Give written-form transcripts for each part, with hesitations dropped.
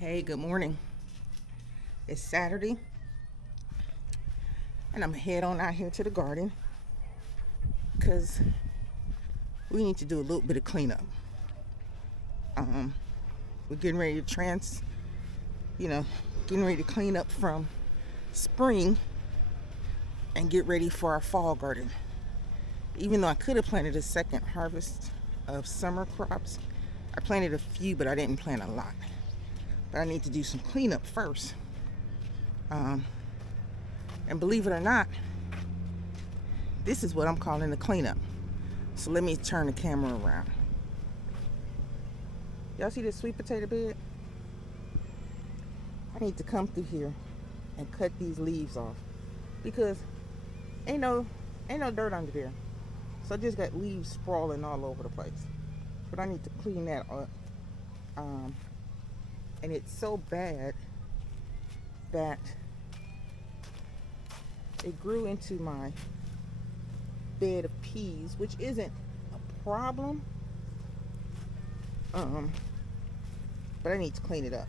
Hey, good morning. It's Saturday, and I'm head on out here to the garden because we need to do a little bit of cleanup. Um, we're getting ready to getting ready to clean up from spring and get ready for our fall garden. Even though I could have planted a second harvest of summer crops, I planted a few, but I didn't plant a lot. But I need to do some cleanup first. And believe it or not, this is what I'm calling the cleanup. So let me turn the camera around. Y'all see this sweet potato bed? I need to come through here and cut these leaves off because ain't no dirt under there. So I just got leaves sprawling all over the place. But I need to clean that up. And it's so bad that it grew into my bed of peas, which isn't a problem. But I need to clean it up.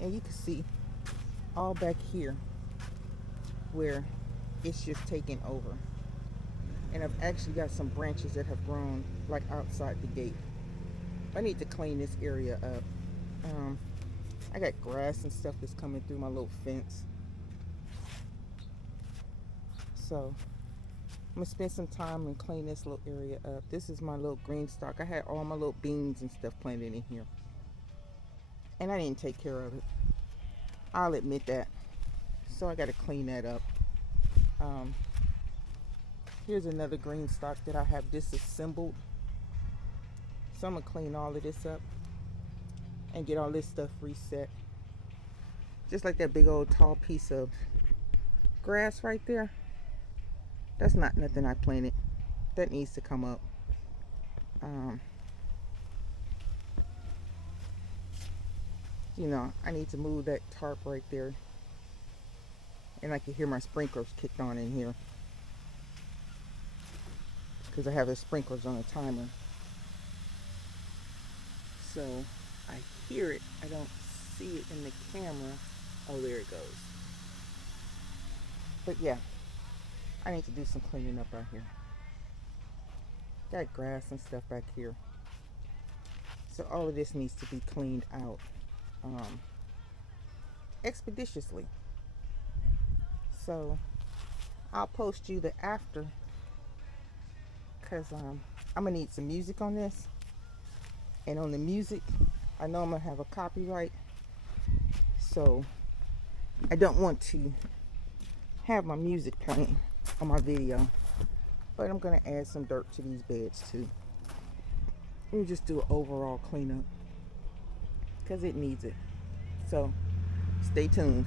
And you can see all back here where it's just taken over. And I've actually got some branches that have grown like outside the gate. I need to clean this area up. I got grass and stuff that's coming through my little fence. So I'm gonna spend some time and clean this little area up. This is my little green stalk. I had all my little beans and stuff planted in here, and I didn't take care of it. I'll admit that. So I got to clean that up. Here's another green stalk that I have disassembled. So I'm gonna clean all of this up and get all this stuff reset. Just like that big old tall piece of grass right there. That's not nothing I planted. That needs to come up. I need to move that tarp right there. And I can hear my sprinklers kicked on in here, because I have the sprinklers on a timer. So I hear it. I don't see it in the camera. Oh, there it goes. But yeah, I need to do some cleaning up out here. Got grass and stuff back here. So all of this needs to be cleaned out expeditiously. So I'll post you the after, because I'm going to need some music on this. And on the music, I know I'm going to have a copyright. So I don't want to have my music playing on my video. But I'm going to add some dirt to these beds too. Let me just do an overall cleanup, because it needs it. So stay tuned.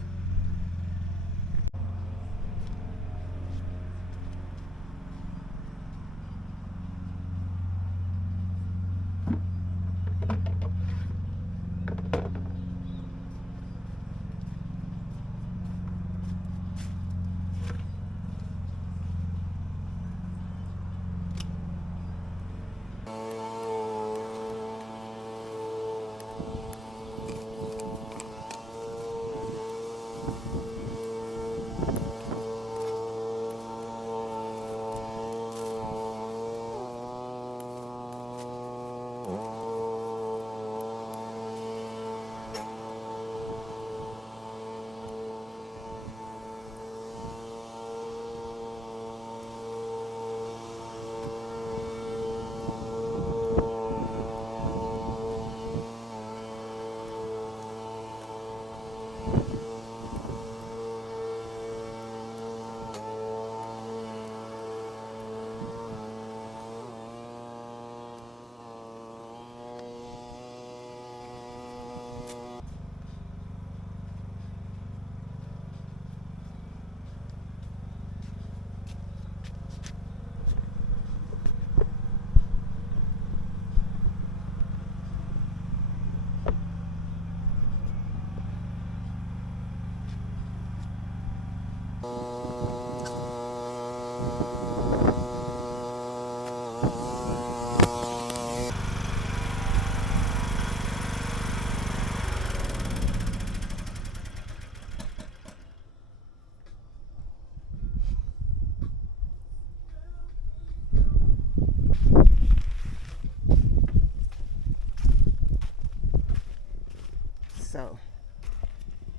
So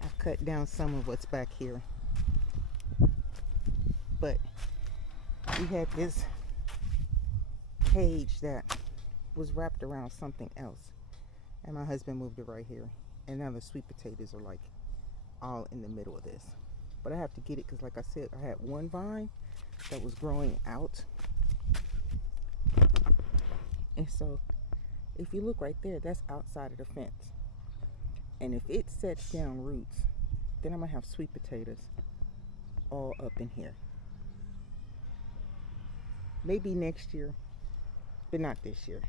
I cut down some of what's back here. But we had this cage that was wrapped around something else. And my husband moved it right here. And now the sweet potatoes are like all in the middle of this. But I have to get it because, like I said, I had one vine that was growing out. And so if you look right there, that's outside of the fence. And if it sets down roots, then I'm going to have sweet potatoes all up in here. Maybe next year, but not this year.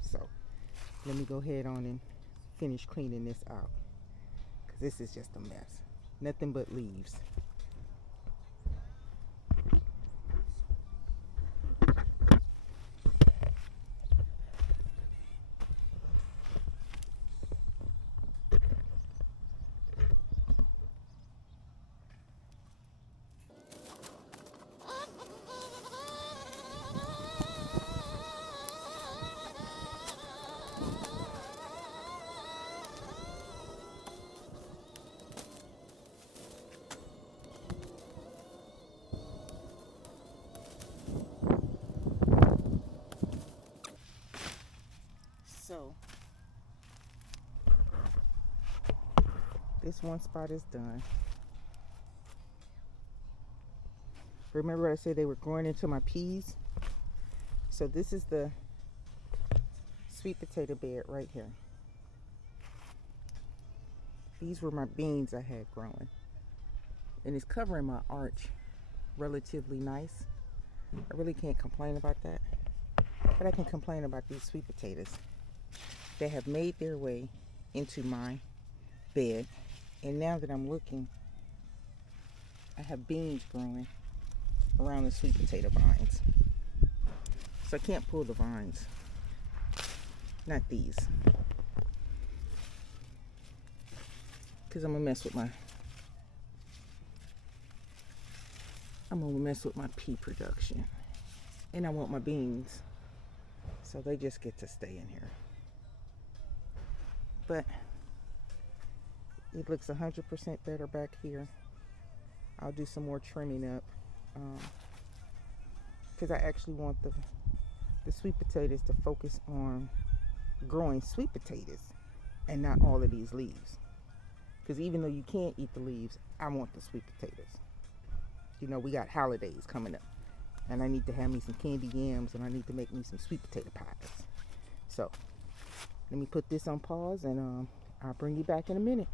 So let me go ahead on and finish cleaning this out, because this is just a mess. Nothing but leaves. So this one spot is done. Remember I said they were growing into my peas? So this is the sweet potato bed right here. These were my beans I had growing. And it's covering my arch relatively nice. I really can't complain about that. But I can complain about these sweet potatoes. They have made their way into my bed. And now that I'm looking, I have beans growing around the sweet potato vines. So I can't pull the vines. Not these. Because I'm going to mess with my pea production. And I want my beans. So they just get to stay in here. But it looks 100% better back here. I'll do some more trimming up. Because I actually want the sweet potatoes to focus on growing sweet potatoes and not all of these leaves. Because even though you can't eat the leaves, I want the sweet potatoes. You know, we got holidays coming up. And I need to have me some candy yams, and I need to make me some sweet potato pies. So let me put this on pause, and I'll bring you back in a minute.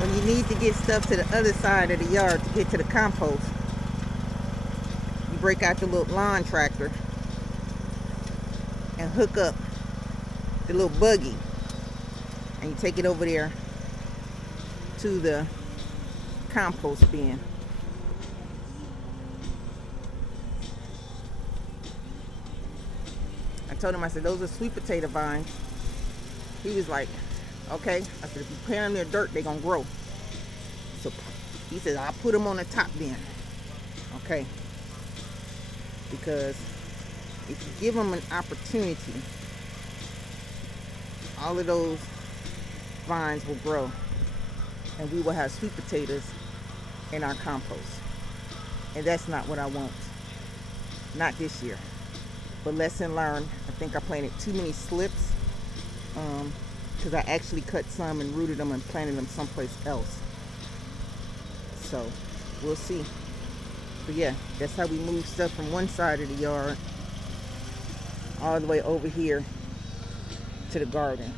When you need to get stuff to the other side of the yard to get to the compost, you break out the little lawn tractor and hook up the little buggy, and you take it over there to the compost bin. I told him, I said, those are sweet potato vines. He was like, okay. I said, if you plant them in their dirt, they're going to grow. So he said, I'll put them on the top then. Okay. Because if you give them an opportunity, all of those vines will grow. And we will have sweet potatoes in our compost. And that's not what I want. Not this year. But lesson learned. I think I planted too many slips. Because I actually cut some and rooted them and planted them someplace else. So we'll see. But yeah, that's how we move stuff from one side of the yard all the way over here to the garden.